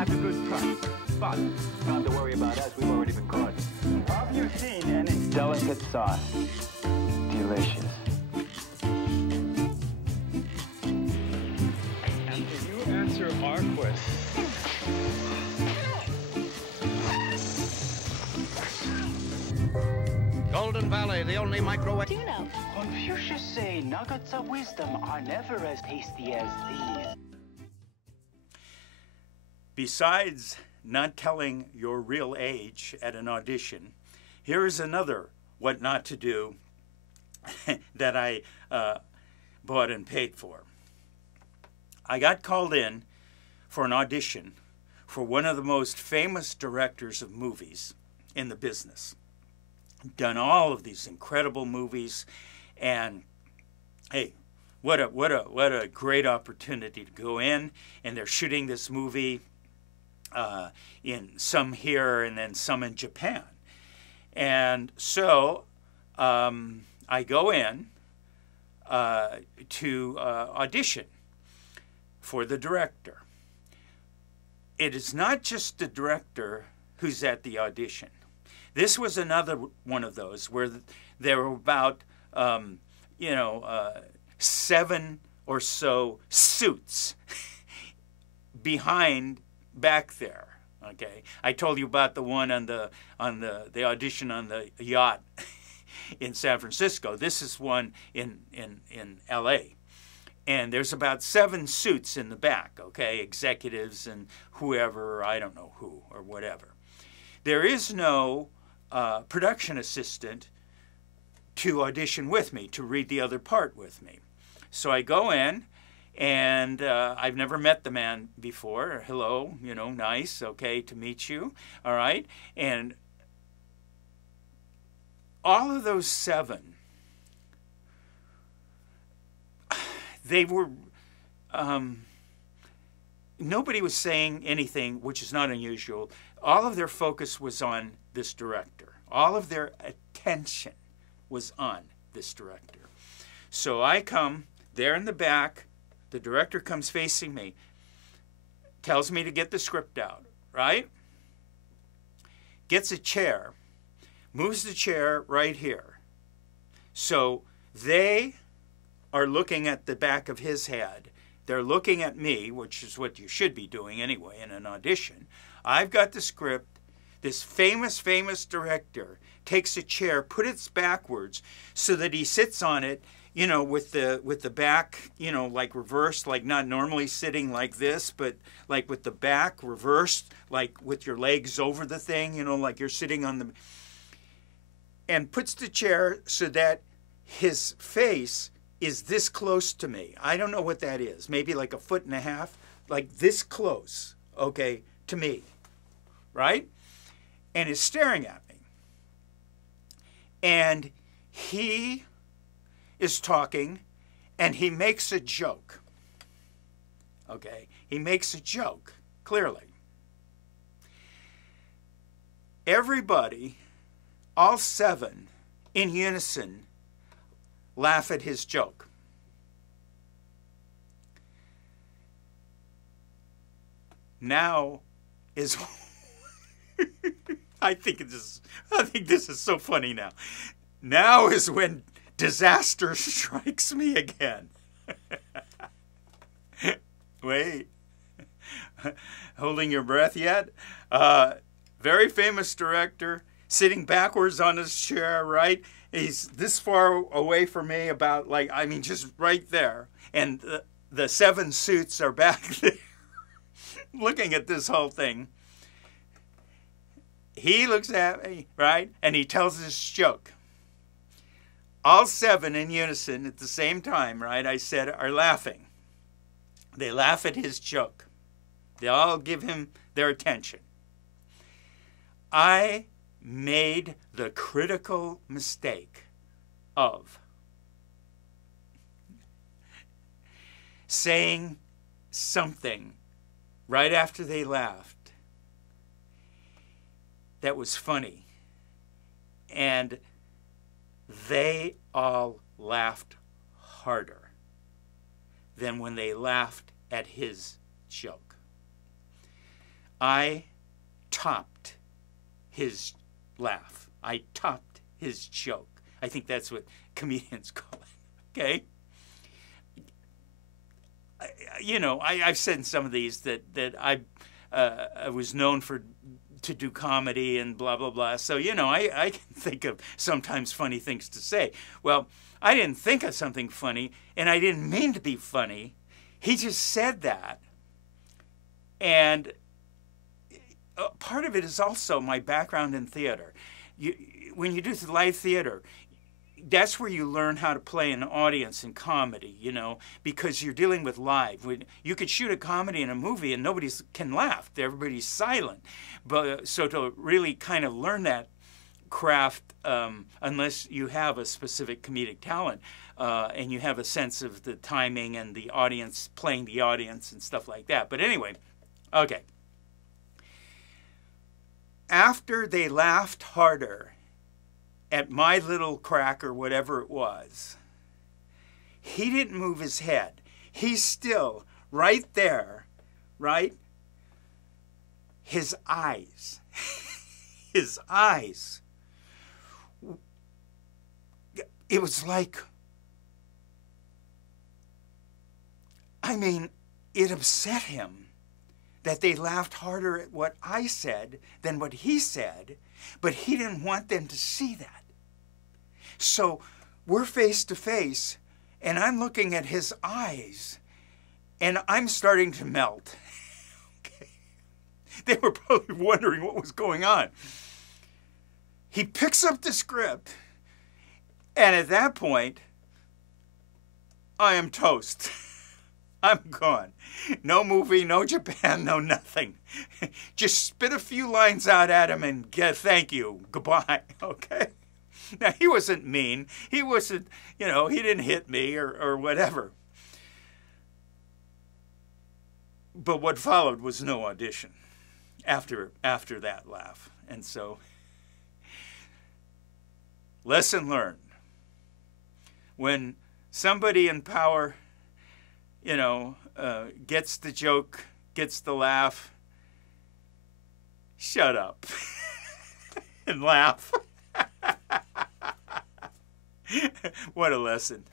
at a good price. But not to worry about us, we've already been caught. Have you seen any delicate sauce? Delicious. And if you answer our question. Golden Valley, the only microwave. Do you know? Confucius say nuggets of wisdom are never as tasty as these. Besides not telling your real age at an audition, here is another what not to do that I bought and paid for. I got called in for an audition for one of the most famous directors of movies in the business. Done all of these incredible movies, and hey, what a great opportunity to go in. And they're shooting this movie in some here and then some in Japan. And so I go in to audition for the director. It is not just the director who's at the audition. This was another one of those where there were about, 7 or so suits back there. Okay, I told you about the one on the audition on the yacht in San Francisco. This is one in L.A. And there's about 7 suits in the back. Okay, executives and whoever, I don't know who or whatever. There is no production assistant to audition with me, to read the other part with me. So I go in, and I've never met the man before. Hello, nice, okay, to meet you, all right? And all of those 7, they were, nobody was saying anything, which is not unusual. All of their focus was on this director. All of their attention was on this director. So I come there in the back. The director comes facing me, tells me to get the script out, right? Gets a chair, moves the chair right here. So they are looking at the back of his head. They're looking at me, which is what you should be doing anyway in an audition. I've got the script. This famous director takes a chair, put it backwards so that he sits on it, with the back, like reversed, like not normally sitting like this, but like with the back reversed, like with your legs over the thing, like you're sitting on the, and puts the chair so that his face is this close to me. I don't know what that is. Maybe like 1.5 feet, like this close, okay, to me, right? And is staring at me. And he is talking, and he makes a joke. Okay? He makes a joke, clearly. Everybody, all 7, in unison, laugh at his joke. Now is I think this is so funny now. Now is when disaster strikes me again. Wait. Holding your breath yet? Very famous director, sitting backwards on his chair, right? He's this far away from me, about just right there. And the 7 suits are back there looking at this whole thing. He looks at me, right? And he tells this joke. All 7 in unison at the same time, right, I said, are laughing. They laugh at his joke. They all give him their attention. I made the critical mistake of saying something right after they laughed that was funny. And they all laughed harder than when they laughed at his joke. I topped his laugh. I topped his joke. I think that's what comedians call it. Okay? I've said in some of these that I was known to do comedy and blah, blah, blah. So, I can think of sometimes funny things to say. Well, I didn't think of something funny, and I didn't mean to be funny. He just said that. And part of it is also my background in theater. When you do live theater, that's where you learn how to play an audience in comedy, because you're dealing with live. You could shoot a comedy in a movie and nobody can laugh. Everybody's silent. But so to really kind of learn that craft, unless you have a specific comedic talent and you have a sense of the timing and the audience, playing the audience and stuff like that. But anyway, okay. After they laughed harder at my little crack or whatever it was, he didn't move his head. He's still right there, right? His eyes, his eyes. It was like, it upset him that they laughed harder at what I said than what he said, but he didn't want them to see that. So we're face to face, and I'm looking at his eyes, and I'm starting to melt. Okay. They were probably wondering what was going on. He picks up the script, and at that point, I am toast. I'm gone. No movie, no Japan, no nothing. Just spit a few lines out at him and thank you, goodbye, okay? Now, he wasn't mean. He wasn't, he didn't hit me or whatever. But what followed was no audition after that laugh. And so, lesson learned. When somebody in power gets the joke, gets the laugh, shut up and laugh. What a lesson.